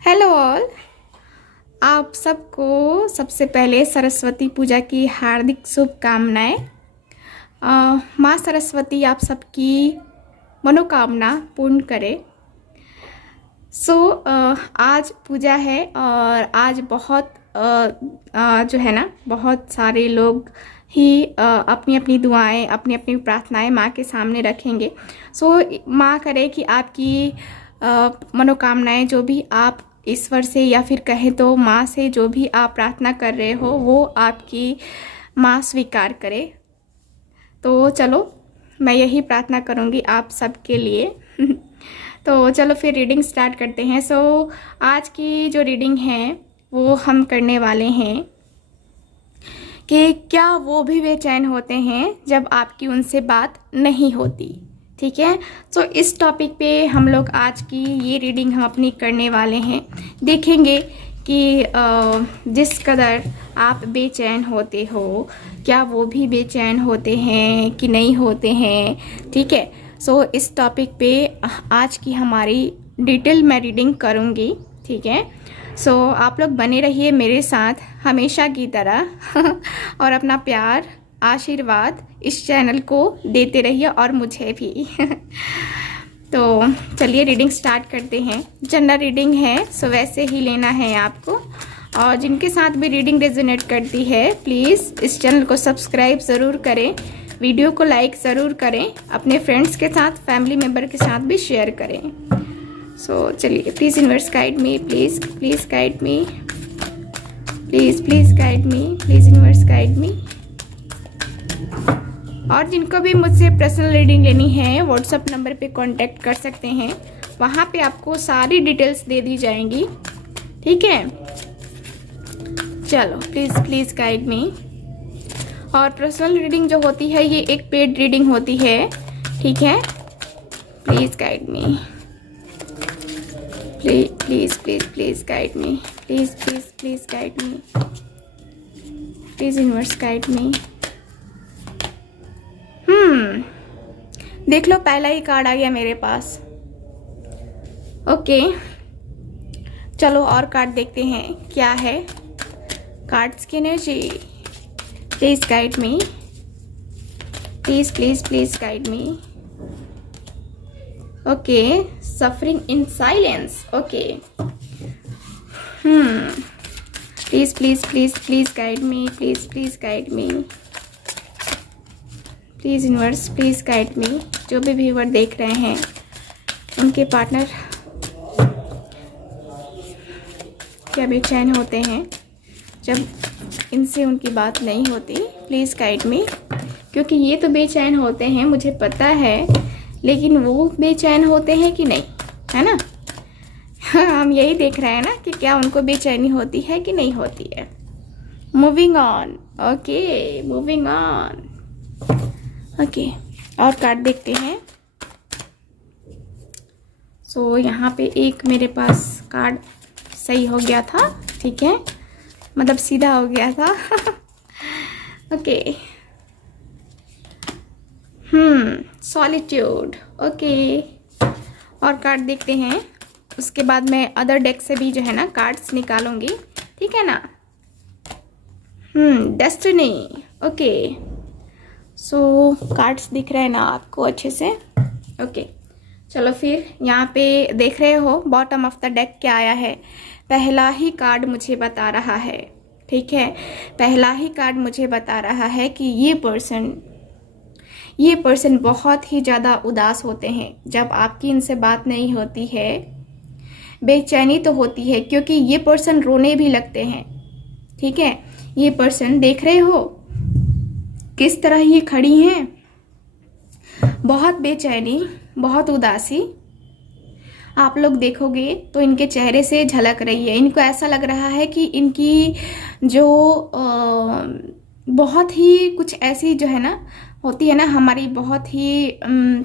Hello all. आप सबको सबसे पहले सरस्वती पूजा की हार्दिक शुभकामनाएं। माँ सरस्वती आप सबकी मनोकामना पूर्ण करे। आज पूजा है और आज बहुत जो है ना, बहुत सारे लोग ही अपनी अपनी दुआएं, अपनी अपनी प्रार्थनाएं माँ के सामने रखेंगे। माँ करे कि आपकी मनोकामनाएं जो भी आप ईश्वर से या फिर कहें तो माँ से जो भी आप प्रार्थना कर रहे हो वो आपकी माँ स्वीकार करे। तो चलो मैं यही प्रार्थना करूँगी आप सबके लिए। तो चलो फिर रीडिंग स्टार्ट करते हैं। आज की जो रीडिंग है वो हम करने वाले हैं कि क्या वो भी बेचैन होते हैं जब आपकी उनसे बात नहीं होती। ठीक है, इस टॉपिक पे हम लोग आज की ये रीडिंग हम अपनी करने वाले हैं। देखेंगे कि जिस कदर आप बेचैन होते हो, क्या वो भी बेचैन होते हैं कि नहीं होते हैं। ठीक है, इस टॉपिक पे आज की हमारी डिटेल मैं रीडिंग करूँगी। ठीक है, आप लोग बने रहिए मेरे साथ हमेशा की तरह और अपना प्यार आशीर्वाद इस चैनल को देते रहिए और मुझे भी। तो चलिए रीडिंग स्टार्ट करते हैं। जनरल रीडिंग है, वैसे ही लेना है आपको। और जिनके साथ भी रीडिंग रेजोनेट करती है प्लीज़ इस चैनल को सब्सक्राइब ज़रूर करें, वीडियो को लाइक ज़रूर करें, अपने फ्रेंड्स के साथ, फैमिली मेम्बर के साथ भी शेयर करें। चलिए, please universe guide me, please guide me, please guide me, please universe guide मी। और जिनको भी मुझसे पर्सनल रीडिंग लेनी है व्हाट्सएप नंबर पे कांटेक्ट कर सकते हैं, वहाँ पे आपको सारी डिटेल्स दे दी जाएंगी। ठीक है, चलो प्लीज़ गाइड मी। और पर्सनल रीडिंग जो होती है ये एक पेड रीडिंग होती है। ठीक है, please guide me, please guide me, please guide me, please universe guide मी। देख लो, पहला ही कार्ड आ गया मेरे पास। ओके, चलो और कार्ड देखते हैं क्या है। कार्ड्स की energy, please guide me, please guide me. Okay, suffering in silence. Okay, please guide me, please guide me, please universe please guide मी। जो भी व्यूअर देख रहे हैं उनके पार्टनर क्या बेचैन होते हैं जब इनसे उनकी बात नहीं होती, प्लीज़ गाइड मी। क्योंकि ये तो बेचैन होते हैं मुझे पता है, लेकिन वो बेचैन होते हैं कि नहीं, है ना। हम यही देख रहे हैं ना कि क्या उनको बेचैनी होती है कि नहीं होती है। Moving on. Okay, moving on. Okay, और कार्ड देखते हैं। यहाँ पे एक मेरे पास कार्ड सही हो गया था। ठीक है, मतलब सीधा हो गया था। Okay, solitude. ओके, और कार्ड देखते हैं, उसके बाद मैं अदर डेक से भी जो है ना कार्ड्स निकालूंगी। ठीक है ना। डेस्टिनी। ओके, कार्ड्स दिख रहे हैं ना आपको अच्छे से। ओके, चलो फिर यहाँ पे देख रहे हो बॉटम ऑफ द डेक क्या आया है। पहला ही कार्ड मुझे बता रहा है, ठीक है, पहला ही कार्ड मुझे बता रहा है कि ये पर्सन बहुत ही ज़्यादा उदास होते हैं जब आपकी इनसे बात नहीं होती है। बेचैनी तो होती है क्योंकि ये पर्सन रोने भी लगते हैं। ठीक है, ये पर्सन देख रहे हो किस तरह ये खड़ी हैं, बहुत बेचैनी, बहुत उदासी आप लोग देखोगे तो इनके चेहरे से झलक रही है। इनको ऐसा लग रहा है कि इनकी जो बहुत ही कुछ ऐसी जो है ना होती है ना हमारी बहुत ही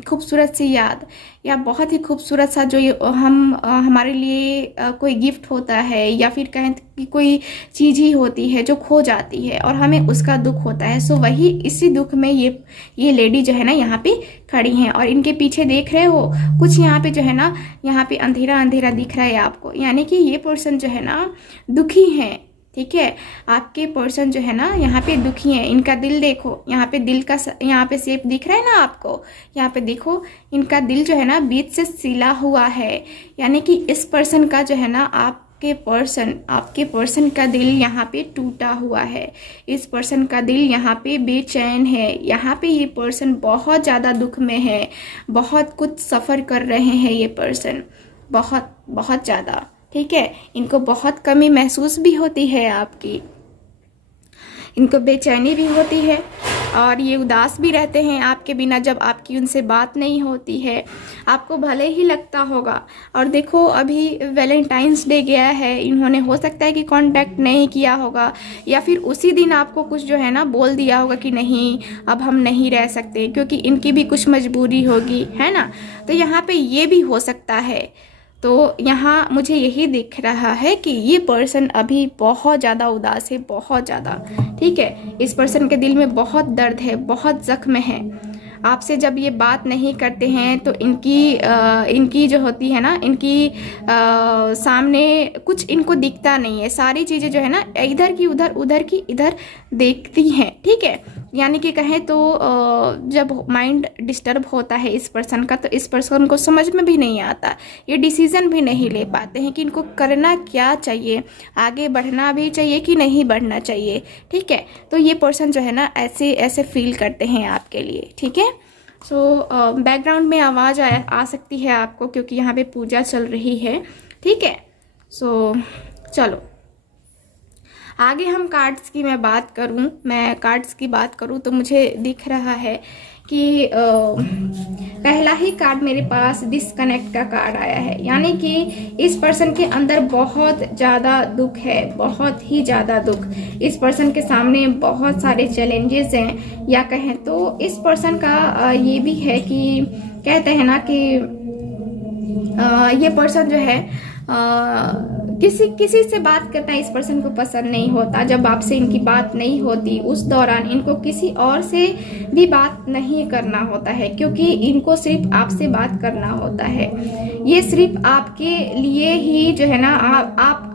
खूबसूरत सी याद, या बहुत ही खूबसूरत सा जो हमारे लिए कोई गिफ्ट होता है, या फिर कहें कि कोई चीज़ ही होती है जो खो जाती है और हमें उसका दुख होता है। सो वही इसी दुख में ये लेडी जो है ना यहाँ पे खड़ी हैं, और इनके पीछे देख रहे हो कुछ यहाँ पे जो है ना, यहाँ पे अंधेरा अंधेरा दिख रहा है आपको, यानी कि ये पर्सन जो है ना दुखी है। ठीक है, आपके पर्सन जो है ना यहाँ पे दुखी है। इनका दिल देखो, यहाँ पे दिल का यहाँ पे शेप दिख रहा है ना आपको, यहाँ पे देखो इनका दिल जो है ना बीच से सिला हुआ है, यानी कि इस पर्सन का जो है ना आपके पर्सन का दिल यहाँ पे टूटा हुआ है। इस पर्सन का दिल यहाँ पे बेचैन है। यहाँ पे ये पर्सन बहुत ज़्यादा दुख में है, बहुत कुछ सफ़र कर रहे हैं ये पर्सन, बहुत बहुत ज़्यादा। ठीक है, इनको बहुत कमी महसूस भी होती है आपकी, इनको बेचैनी भी होती है, और ये उदास भी रहते हैं आपके बिना जब आपकी उनसे बात नहीं होती है। आपको भले ही लगता होगा, और देखो अभी वैलेंटाइंस डे गया है, इन्होंने हो सकता है कि कांटेक्ट नहीं किया होगा, या फिर उसी दिन आपको कुछ जो है ना बोल दिया होगा कि नहीं अब हम नहीं रह सकते, क्योंकि इनकी भी कुछ मजबूरी होगी, है ना। तो यहाँ पे ये भी हो सकता है। तो यहाँ मुझे यही दिख रहा है कि ये पर्सन अभी बहुत ज़्यादा उदास है, बहुत ज़्यादा। ठीक है, इस पर्सन के दिल में बहुत दर्द है, बहुत जख्म है। आपसे जब ये बात नहीं करते हैं तो इनकी जो होती है ना, इनकी सामने कुछ इनको दिखता नहीं है, सारी चीज़ें जो है ना इधर की उधर, उधर की इधर देखती हैं। ठीक है, यानी कि कहें तो जब माइंड डिस्टर्ब होता है इस पर्सन का, तो इस पर्सन को समझ में भी नहीं आता, ये डिसीज़न भी नहीं ले पाते हैं कि इनको करना क्या चाहिए, आगे बढ़ना भी चाहिए कि नहीं बढ़ना चाहिए। ठीक है, तो ये पर्सन जो है ना ऐसे ऐसे फील करते हैं आपके लिए। ठीक है, सो बैकग्राउंड में आवाज़ आ सकती है आपको, क्योंकि यहाँ पे पूजा चल रही है। ठीक है, सो चलो आगे हम कार्ड्स की मैं कार्ड्स की बात करूं तो मुझे दिख रहा है कि पहला ही कार्ड मेरे पास डिस्कनेक्ट का कार्ड आया है, यानी कि इस पर्सन के अंदर बहुत ज़्यादा दुख है, बहुत ही ज़्यादा दुख। इस पर्सन के सामने बहुत सारे चैलेंजेस हैं, या कहें तो इस पर्सन का ये भी है कि कहते हैं ना कि ये पर्सन जो है किसी से बात करना इस पर्सन को पसंद नहीं होता। जब आपसे इनकी बात नहीं होती उस दौरान इनको किसी और से भी बात नहीं करना होता है, क्योंकि इनको सिर्फ आपसे बात करना होता है। ये सिर्फ आपके लिए ही जो है ना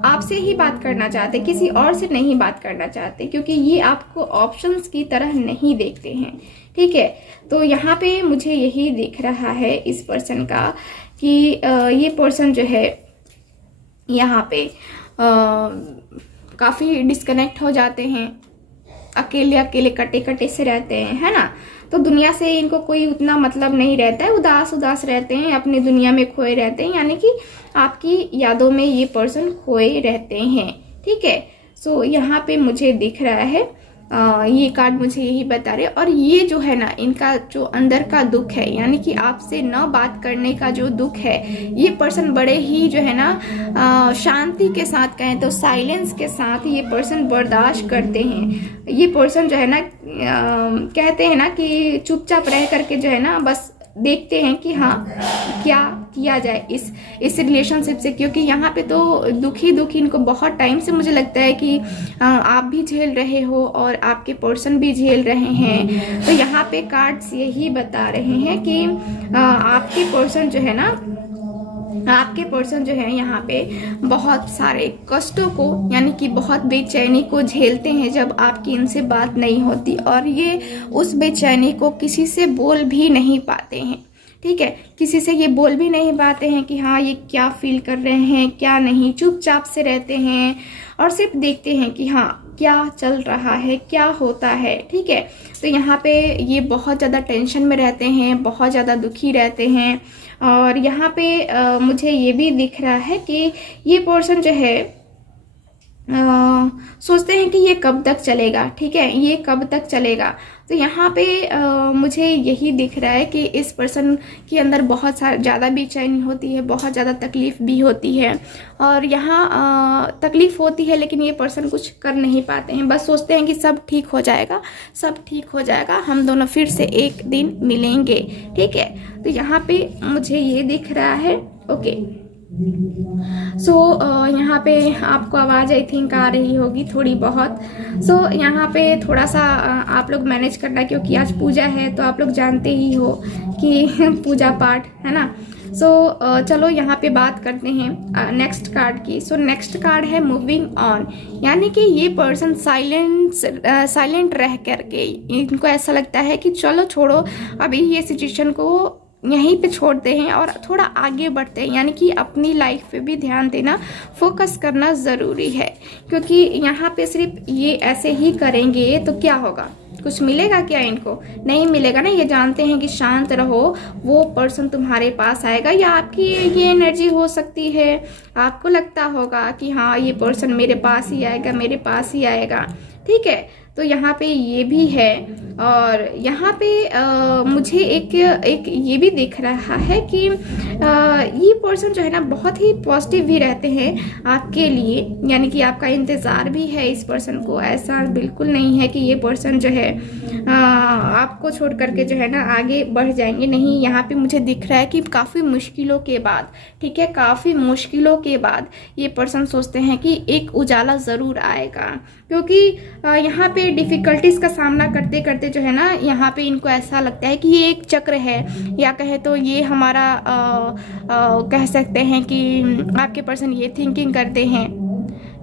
आपसे ही बात करना चाहते, किसी और से नहीं बात करना चाहते, क्योंकि ये आपको ऑप्शंस की तरह नहीं देखते हैं। ठीक है, तो यहाँ पे मुझे यही दिख रहा है इस पर्सन का कि ये पर्सन जो है यहाँ पे काफ़ी डिस्कनेक्ट हो जाते हैं, अकेले अकेले कटे कटे से रहते हैं, है ना। तो दुनिया से इनको कोई उतना मतलब नहीं रहता है, उदास उदास रहते हैं, अपनी दुनिया में खोए रहते हैं, यानी कि आपकी यादों में ये पर्सन खोए रहते हैं। ठीक है, सो यहाँ पे मुझे दिख रहा है ये कार्ड मुझे यही बता रहे। और ये जो है ना इनका जो अंदर का दुख है, यानी कि आपसे न बात करने का जो दुख है, ये पर्सन बड़े ही जो है ना शांति के साथ, कहें तो साइलेंस के साथ ये पर्सन बर्दाश्त करते हैं। ये पर्सन जो है ना कहते हैं ना कि चुपचाप रह करके जो है ना बस देखते हैं कि हाँ क्या किया जाए इस रिलेशनशिप से, क्योंकि यहाँ पे तो दुखी इनको बहुत टाइम से मुझे लगता है कि आप भी झेल रहे हो और आपके पर्सन भी झेल रहे हैं। तो यहाँ पे कार्ड्स यही बता रहे हैं कि आपके पर्सन जो है यहाँ पे बहुत सारे कष्टों को, यानी कि बहुत बेचैनी को झेलते हैं जब आपकी इनसे बात नहीं होती, और ये उस बेचैनी को किसी से बोल भी नहीं पाते हैं। ठीक है, किसी से ये बोल भी नहीं पाते हैं कि हाँ ये क्या फील कर रहे हैं क्या नहीं, चुपचाप से रहते हैं और सिर्फ देखते हैं कि हाँ क्या चल रहा है, क्या होता है। ठीक है, तो यहाँ पे ये बहुत ज़्यादा टेंशन में रहते हैं, बहुत ज़्यादा दुखी रहते हैं। और यहाँ पे मुझे ये भी दिख रहा है कि ये पर्सन जो है सोचते हैं कि ये कब तक चलेगा, ठीक है, ये कब तक चलेगा। तो यहाँ पे मुझे यही दिख रहा है कि इस पर्सन के अंदर बहुत ज़्यादा बेचैनी होती है, बहुत ज़्यादा तकलीफ़ भी होती है, और यहाँ तकलीफ़ होती है लेकिन ये पर्सन कुछ कर नहीं पाते हैं, बस सोचते हैं कि सब ठीक हो जाएगा, सब ठीक हो जाएगा, हम दोनों फिर से एक दिन मिलेंगे, ठीक है। तो यहाँ पे मुझे ये दिख रहा है। ओके, सो यहाँ पे आपको आवाज़ आई थिंक आ रही होगी थोड़ी बहुत। सो यहाँ पे थोड़ा सा आप लोग मैनेज करना, क्योंकि आज पूजा है तो आप लोग जानते ही हो कि पूजा पाठ है ना। सो चलो यहाँ पे बात करते हैं नेक्स्ट कार्ड की। सो नेक्स्ट कार्ड है मूविंग ऑन, यानी कि ये पर्सन साइलेंट रह करके इनको ऐसा लगता है कि चलो छोड़ो, अभी ये सिचुएशन को यहीं पे छोड़ते हैं और थोड़ा आगे बढ़ते हैं, यानी कि अपनी लाइफ पे भी ध्यान देना, फोकस करना ज़रूरी है। क्योंकि यहाँ पे सिर्फ ये ऐसे ही करेंगे तो क्या होगा, कुछ मिलेगा क्या इनको? नहीं मिलेगा ना। ये जानते हैं कि शांत रहो, वो पर्सन तुम्हारे पास आएगा, या आपकी ये एनर्जी हो सकती है, आपको लगता होगा कि हाँ ये पर्सन मेरे पास ही आएगा, मेरे पास ही आएगा, ठीक है। तो यहाँ पे ये भी है, और यहाँ पे मुझे एक ये भी दिख रहा है कि ये पर्सन जो है ना बहुत ही पॉजिटिव भी रहते हैं आपके लिए, यानी कि आपका इंतज़ार भी है इस पर्सन को। ऐसा बिल्कुल नहीं है कि ये पर्सन जो है आपको छोड़ करके जो है ना आगे बढ़ जाएंगे, नहीं। यहाँ पे मुझे दिख रहा है कि काफ़ी मुश्किलों के बाद, ठीक है, काफ़ी मुश्किलों के बाद ये पर्सन सोचते हैं कि एक उजाला ज़रूर आएगा। क्योंकि यहाँ पे डिफ़िकल्टीज़ का सामना करते करते जो है ना, यहाँ पे इनको ऐसा लगता है कि ये एक चक्र है, या कहे तो ये हमारा कह सकते हैं कि आपके पर्सन ये थिंकिंग करते हैं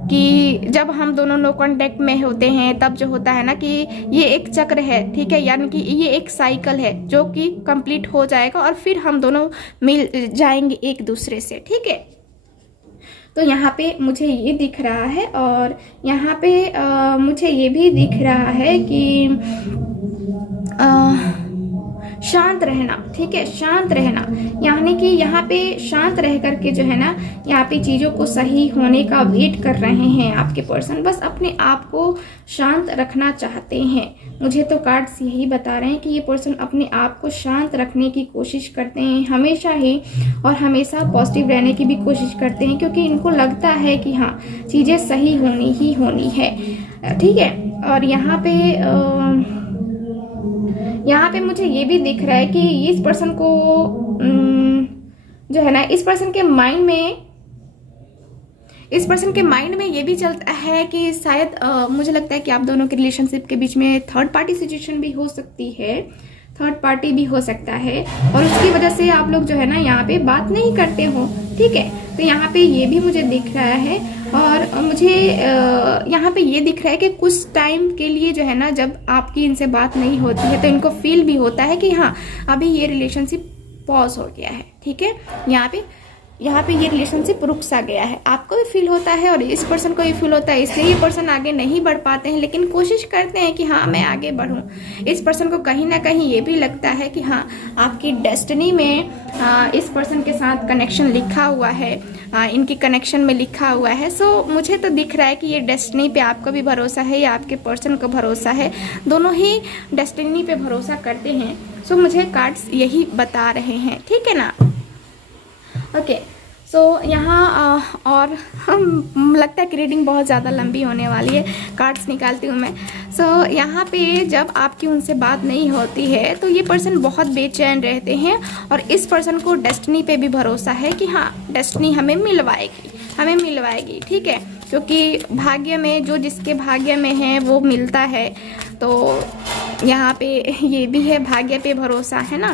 कि जब हम दोनों नो कांटेक्ट में होते हैं तब जो होता है ना कि ये एक चक्र है, ठीक है, यानी कि ये एक साइकिल है जो कि कंप्लीट हो जाएगा और फिर हम दोनों मिल जाएंगे एक दूसरे से, ठीक है। तो यहाँ पे मुझे ये दिख रहा है, और यहाँ पे मुझे ये भी दिख रहा है कि शांत रहना, ठीक है, शांत रहना, यानी कि यहाँ पे शांत रह करके जो है ना यहाँ पे चीज़ों को सही होने का वेट कर रहे हैं आपके पर्सन, बस अपने आप को शांत रखना चाहते हैं। मुझे तो कार्ड्स यही बता रहे हैं कि ये पर्सन अपने आप को शांत रखने की कोशिश करते हैं हमेशा ही, और हमेशा पॉजिटिव रहने की भी कोशिश करते हैं, क्योंकि इनको लगता है कि हाँ चीज़ें सही होनी ही होनी है, ठीक है। और यहाँ पे मुझे ये भी दिख रहा है कि इस पर्सन को जो है ना, इस पर्सन के माइंड में ये भी चलता है कि शायद मुझे लगता है कि आप दोनों के रिलेशनशिप के बीच में थर्ड पार्टी सिचुएशन भी हो सकती है, थर्ड पार्टी भी हो सकता है, और उसकी वजह से आप लोग जो है ना यहाँ पे बात नहीं करते हो, ठीक है। तो यहाँ पे ये भी मुझे दिख रहा है, और मुझे यहाँ पे ये दिख रहा है कि कुछ टाइम के लिए जो है ना जब आपकी इनसे बात नहीं होती है तो इनको फील भी होता है कि हाँ अभी ये रिलेशनशिप पॉज हो गया है, ठीक है। यहाँ पे ये रिलेशनशिप रुक सा गया है, आपको भी फील होता है और इस पर्सन को भी फील होता है, इसलिए ये पर्सन आगे नहीं बढ़ पाते हैं, लेकिन कोशिश करते हैं कि हाँ मैं आगे बढ़ूँ। इस पर्सन को कहीं ना कहीं ये भी लगता है कि हाँ आपकी डेस्टिनी में इस पर्सन के साथ कनेक्शन लिखा हुआ है, इनकी कनेक्शन में लिखा हुआ है। सो मुझे तो दिख रहा है कि ये डेस्टिनी पे आपको भी भरोसा है या आपके पर्सन को भरोसा है, दोनों ही डेस्टिनी पे भरोसा करते हैं। सो मुझे कार्ड्स यही बता रहे हैं, ठीक है ना। ओके, सो यहाँ और हम लगता है कि रीडिंग बहुत ज़्यादा लंबी होने वाली है, कार्ड्स निकालती हूँ मैं। सो यहाँ पे जब आपकी उनसे बात नहीं होती है तो ये पर्सन बहुत बेचैन रहते हैं, और इस पर्सन को डेस्टिनी पे भी भरोसा है कि हाँ डेस्टिनी हमें मिलवाएगी, ठीक है, क्योंकि भाग्य में जो जिसके भाग्य में है वो मिलता है। तो यहाँ पे ये भी है, भाग्य पे भरोसा है ना,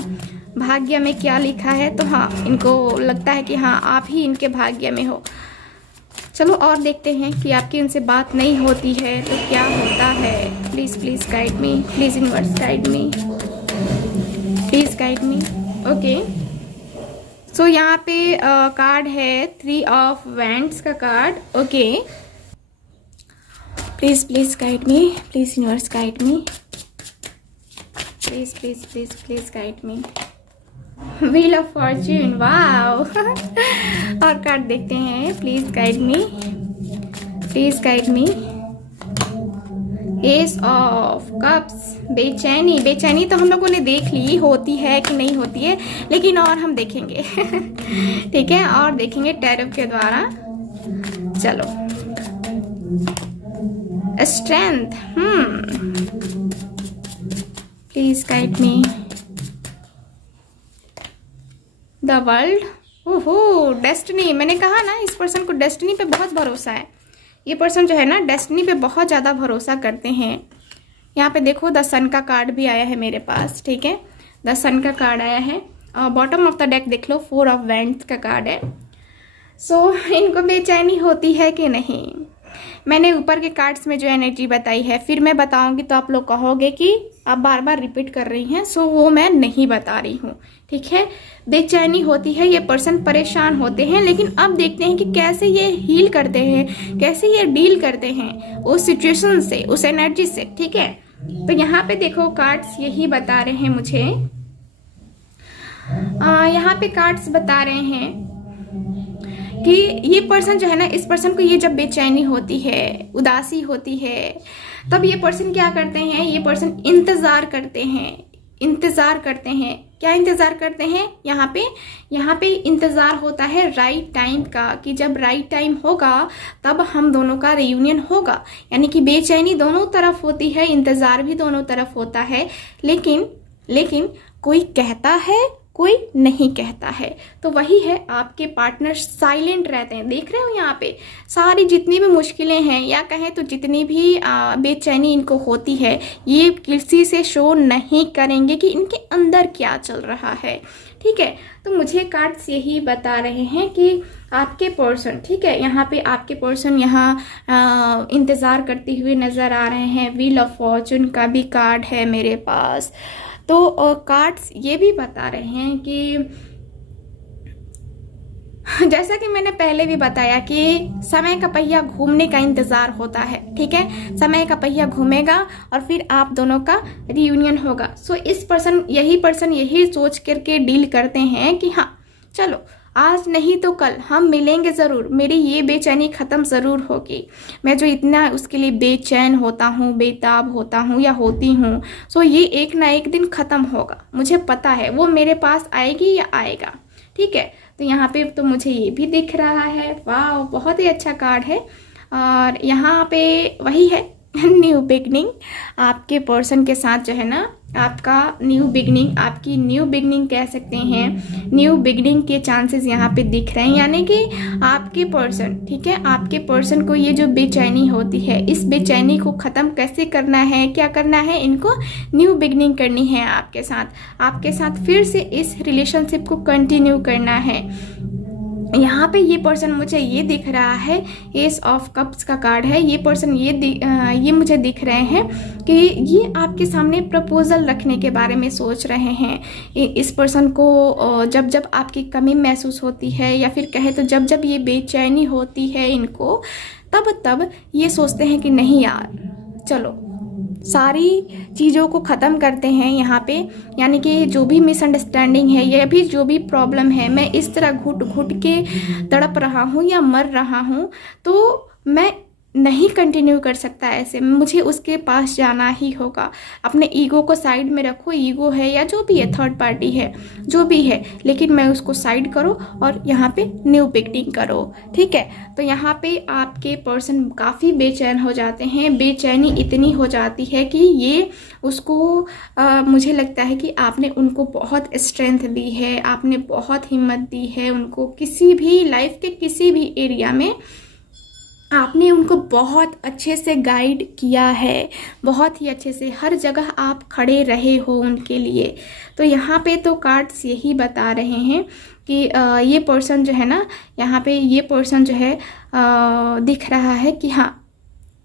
भाग्य में क्या लिखा है, तो हाँ इनको लगता है कि हाँ आप ही इनके भाग्य में हो। चलो और देखते हैं कि आपकी उनसे बात नहीं होती है तो क्या होता है। Please guide me, please universe guide me, please guide me. Okay, so यहाँ पे कार्ड है 3 ऑफ वैंड्स का कार्ड। Okay, please guide me, please universe guide me, please guide me. Wheel of fortune, wow. और कार्ड देखते हैं, please guide me. Please guide me. Ace of cups, बेचैनी। बेचैनी तो हम लोगों ने देख ली होती है कि नहीं होती है, लेकिन और हम देखेंगे ठीक है, और देखेंगे टैरो के द्वारा। चलो, strength. Please guide me. The world. ओहो, डेस्टिनी। मैंने कहा ना, इस पर्सन को डेस्टिनी पे बहुत भरोसा है। ये पर्सन जो है ना, डेस्टिनी पे बहुत ज़्यादा भरोसा करते हैं। यहाँ पे देखो, द सन का कार्ड भी आया है मेरे पास, ठीक है, द सन का कार्ड आया है। और बॉटम ऑफ द डेक देख लो, 4 ऑफ वैंड्स का कार्ड है। सो इनको बेचैनी होती है कि नहीं, मैंने ऊपर के कार्ड्स में जो एनर्जी बताई है, फिर मैं बताऊंगी तो आप लोग कहोगे कि आप बार बार रिपीट कर रही हैं, सो वो मैं नहीं बता रही हूँ, ठीक है। बेचैनी होती है, ये पर्सन परेशान होते हैं, लेकिन अब देखते हैं कि कैसे ये हील करते हैं, कैसे ये डील करते हैं उस सिचुएशन से, उस एनर्जी से, ठीक है। तो यहाँ पे देखो, कार्ड्स यही बता रहे हैं मुझे। यहाँ पे कार्ड्स बता रहे हैं कि ये पर्सन जो है ना, इस पर्सन को ये जब बेचैनी होती है, उदासी होती है, तब ये पर्सन क्या करते हैं, ये पर्सन इंतज़ार करते हैं। इंतज़ार करते हैं, क्या इंतज़ार करते हैं, यहाँ पे इंतज़ार होता है राइट टाइम का, कि जब राइट टाइम होगा तब हम दोनों का रियूनियन होगा। यानी कि बेचैनी दोनों तरफ होती है, इंतज़ार भी दोनों तरफ होता है, लेकिन कोई कहता है, कोई नहीं कहता है। तो वही है, आपके पार्टनर साइलेंट रहते हैं। देख रहे हो यहाँ पे सारी जितनी भी मुश्किलें हैं, या कहें तो जितनी भी बेचैनी इनको होती है, ये किसी से शो नहीं करेंगे कि इनके अंदर क्या चल रहा है, ठीक है। तो मुझे कार्ड्स यही बता रहे हैं कि आपके पर्सन, ठीक है, यहाँ पे आपके पर्सन यहाँ इंतज़ार करते हुए नज़र आ रहे हैं। व्हील ऑफ फॉर्चून का भी कार्ड है मेरे पास। तो कार्ड्स ये भी बता रहे हैं कि जैसा कि मैंने पहले भी बताया कि समय का पहिया घूमने का इंतज़ार होता है, ठीक है। समय का पहिया घूमेगा और फिर आप दोनों का रियूनियन होगा। सो इस पर्सन यही सोच करके डील करते हैं कि हाँ चलो, आज नहीं तो कल हम मिलेंगे ज़रूर, मेरी ये बेचैनी ख़त्म ज़रूर होगी। मैं जो इतना उसके लिए बेचैन होता हूँ, बेताब होता हूँ या होती हूँ, सो ये एक ना एक दिन ख़त्म होगा। मुझे पता है वो मेरे पास आएगी या आएगा, ठीक है। तो यहाँ पे तो मुझे ये भी दिख रहा है। वाह, बहुत ही अच्छा कार्ड है। और यहाँ पे वही है, न्यू बिगनिंग। आपके पर्सन के साथ जो है ना, आपका न्यू बिगनिंग, आपकी न्यू बिगनिंग कह सकते हैं, न्यू बिगनिंग के चांसेस यहाँ पे दिख रहे हैं। यानी कि आपके पर्सन, ठीक है, आपके पर्सन को ये जो बेचैनी होती है, इस बेचैनी को ख़त्म कैसे करना है, क्या करना है, इनको न्यू बिगनिंग करनी है आपके साथ फिर से इस रिलेशनशिप को कंटिन्यू करना है। यहाँ पे ये पर्सन मुझे ये दिख रहा है, एस ऑफ कप्स का कार्ड है। ये पर्सन ये मुझे दिख रहे हैं कि ये आपके सामने प्रपोजल रखने के बारे में सोच रहे हैं। इस पर्सन को जब जब आपकी कमी महसूस होती है, या फिर कहे तो जब जब ये बेचैनी होती है इनको, तब ये सोचते हैं कि नहीं यार, चलो सारी चीज़ों को ख़त्म करते हैं यहाँ पे। यानी कि जो भी मिसअंडरस्टैंडिंग है, ये भी जो भी प्रॉब्लम है, मैं इस तरह घुट घुट के तड़प रहा हूँ या मर रहा हूँ, तो मैं नहीं कंटिन्यू कर सकता ऐसे, मुझे उसके पास जाना ही होगा। अपने ईगो को साइड में रखो, ईगो है या जो भी है, थर्ड पार्टी है, जो भी है, लेकिन मैं उसको साइड करो और यहाँ पे न्यू बिगनिंग करो, ठीक है। तो यहाँ पे आपके पर्सन काफ़ी बेचैन हो जाते हैं। बेचैनी इतनी हो जाती है कि ये उसको मुझे लगता है कि आपने उनको बहुत स्ट्रेंथ दी है, आपने बहुत हिम्मत दी है उनको, किसी भी लाइफ के किसी भी एरिया में आपने उनको बहुत अच्छे से गाइड किया है, बहुत ही अच्छे से हर जगह आप खड़े रहे हो उनके लिए। तो यहाँ पे तो कार्ड्स यही बता रहे हैं कि ये पर्सन जो है ना, यहाँ पे ये पर्सन जो है दिख रहा है कि हाँ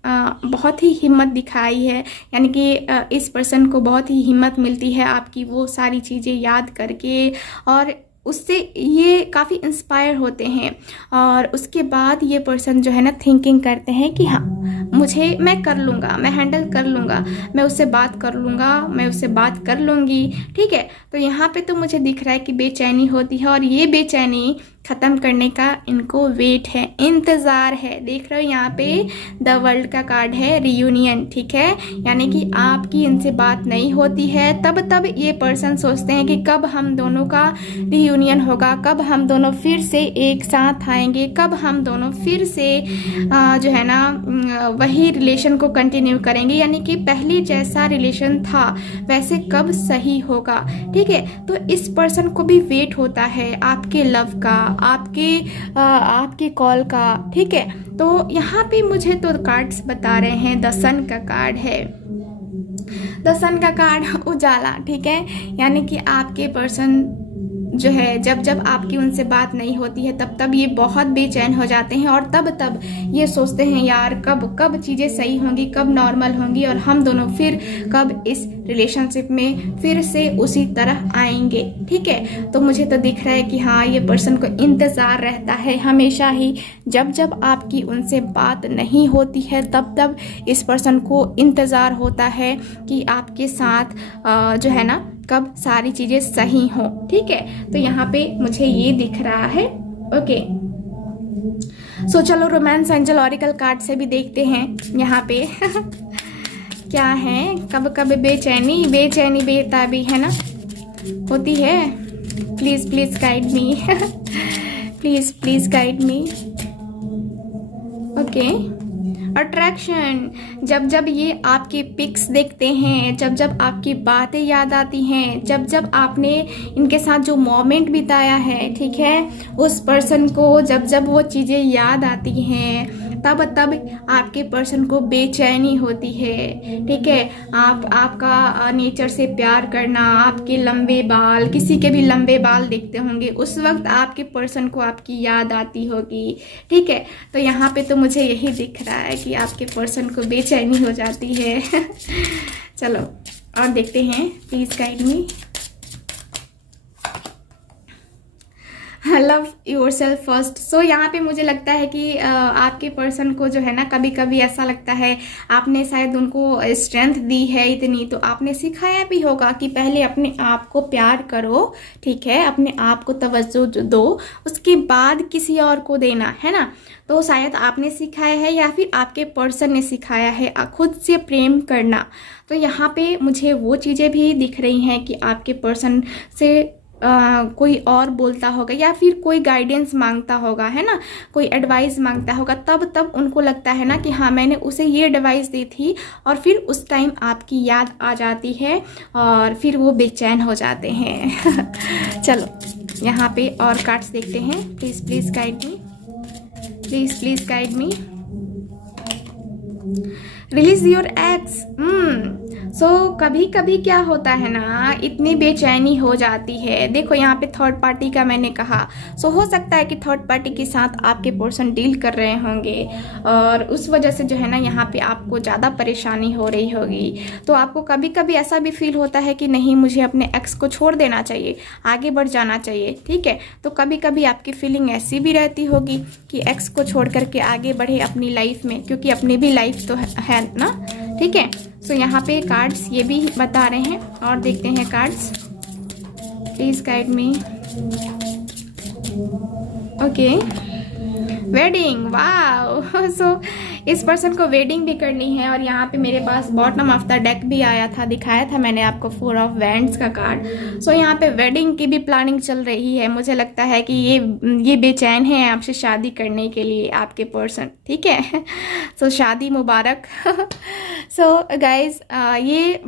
बहुत ही हिम्मत दिखाई है। यानी कि इस पर्सन को बहुत ही हिम्मत मिलती है आपकी वो सारी चीज़ें याद करके, और उससे ये काफ़ी इंस्पायर होते हैं। और उसके बाद ये पर्सन जो है ना थिंकिंग करते हैं कि हाँ मैं कर लूँगा, मैं हैंडल कर लूँगा, मैं उससे बात कर लूँगा, मैं उससे बात कर लूँगी, ठीक है। तो यहाँ पे तो मुझे दिख रहा है कि बेचैनी होती है, और ये बेचैनी ख़त्म करने का इनको वेट है, इंतज़ार है। देख रहे हो यहाँ पे द वर्ल्ड का कार्ड है, रियूनियन, ठीक है। यानी कि आपकी इनसे बात नहीं होती है, तब ये पर्सन सोचते हैं कि कब हम दोनों का रियूनियन होगा, कब हम दोनों फिर से एक साथ आएंगे, कब हम दोनों फिर से जो है ना वही रिलेशन को कंटिन्यू करेंगे, यानी कि पहले जैसा रिलेशन था वैसे कब सही होगा, ठीक है। तो इस पर्सन को भी वेट होता है आपके लव का, आपके कॉल का, ठीक है। तो यहाँ पे मुझे तो कार्ड्स बता रहे हैं, द सन का कार्ड है, द सन का कार्ड उजाला, ठीक है। यानी कि आपके पर्सन जो है जब आपकी उनसे बात नहीं होती है तब ये बहुत बेचैन हो जाते हैं, और तब ये सोचते हैं यार कब चीज़ें सही होंगी, कब नॉर्मल होंगी, और हम दोनों फिर कब इस रिलेशनशिप में फिर से उसी तरह आएंगे, ठीक है। तो मुझे तो दिख रहा है कि हाँ, ये पर्सन को इंतज़ार रहता है हमेशा ही। जब आपकी उनसे बात नहीं होती है तब इस पर्सन को इंतज़ार होता है कि आपके साथ जो है ना कब सारी चीज़ें सही हों, ठीक है। तो यहाँ पे मुझे ये दिख रहा है, ओके। सो चलो रोमांस एंजल ऑरिकल कार्ड से भी देखते हैं यहाँ पे क्या है। कब बेचैनी बेताबी है ना होती है। Please guide me please guide me, okay. Attraction, जब ये आपकी पिक्स देखते हैं, जब आपकी बातें याद आती हैं, जब आपने इनके साथ जो मोमेंट बिताया है, ठीक है, उस पर्सन को जब वो चीज़ें याद आती हैं तब आपके पर्सन को बेचैनी होती है, ठीक है। आपका नेचर से प्यार करना, आपके लंबे बाल, किसी के भी लंबे बाल दिखते होंगे, उस वक्त आपके पर्सन को आपकी याद आती होगी, ठीक है। तो यहाँ पे तो मुझे यही दिख रहा है कि आपके पर्सन को बेचैनी हो जाती है चलो और देखते हैं, please guide me. Love yourself first. So यहाँ पे मुझे लगता है कि आपके पर्सन को जो है ना कभी कभी ऐसा लगता है आपने शायद उनको स्ट्रेंथ दी है इतनी, तो आपने सिखाया भी होगा कि पहले अपने आप को प्यार करो, ठीक है, अपने आप को तवज्जो दो, उसके बाद किसी और को देना, है ना। तो शायद आपने सिखाया है या फिर आपके पर्सन ने सिखाया है खुद से प्रेम करना। तो यहाँ पे मुझे वो चीज़ें भी दिख रही हैं कि आपके पर्सन से कोई और बोलता होगा या फिर कोई गाइडेंस मांगता होगा, है ना, कोई एडवाइस मांगता होगा, तब उनको लगता है ना कि हाँ मैंने उसे ये एडवाइस दी थी, और फिर उस टाइम आपकी याद आ जाती है और फिर वो बेचैन हो जाते हैं चलो यहाँ पे और कार्ड्स देखते हैं। Please guide me, please guide me. Release your ex. So कभी कभी क्या होता है ना, इतनी बेचैनी हो जाती है। देखो यहाँ पे थर्ड पार्टी का मैंने कहा, सो हो सकता है कि थर्ड पार्टी के साथ आपके पर्सन डील कर रहे होंगे और उस वजह से जो है ना यहाँ पे आपको ज़्यादा परेशानी हो रही होगी। तो आपको कभी कभी ऐसा भी फील होता है कि नहीं, मुझे अपने एक्स को छोड़ देना चाहिए, आगे बढ़ जाना चाहिए, ठीक है। तो कभी कभी आपकी फीलिंग ऐसी भी रहती होगी कि एक्स को छोड़ करके आगे बढ़े अपनी लाइफ में, क्योंकि अपनी भी लाइफ तो है ना, ठीक है। सो यहाँ पे कार्ड्स ये भी बता रहे हैं और देखते हैं cards. Please guide me, okay. Wedding, wow. So इस पर्सन को वेडिंग भी करनी है, और यहाँ पे मेरे पास बॉटम ऑफ द डेक भी आया था, दिखाया था मैंने आपको 4 ऑफ वैंड्स का कार्ड। सो यहाँ पे वेडिंग की भी प्लानिंग चल रही है। मुझे लगता है कि ये बेचैन है आपसे शादी करने के लिए आपके पर्सन, ठीक है। सो शादी मुबारक। सो गाइज ये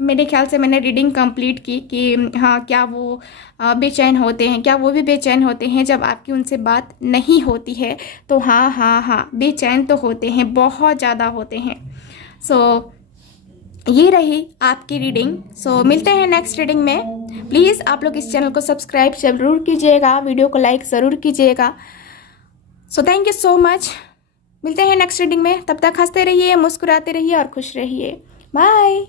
मेरे ख्याल से मैंने रीडिंग कंप्लीट की कि हाँ क्या वो बेचैन होते हैं, क्या वो भी बेचैन होते हैं जब आपकी उनसे बात नहीं होती है। तो हाँ बेचैन तो होते हैं, बहुत ज़्यादा होते हैं। सो ये रही आपकी रीडिंग। सो मिलते हैं नेक्स्ट रीडिंग में। प्लीज़ आप लोग इस चैनल को सब्सक्राइब ज़रूर कीजिएगा, वीडियो को लाइक ज़रूर कीजिएगा। So thank you so much. मिलते हैं नेक्स्ट रीडिंग में, तब तक हंसते रहिए, मुस्कुराते रहिए और खुश रहिए। बाय।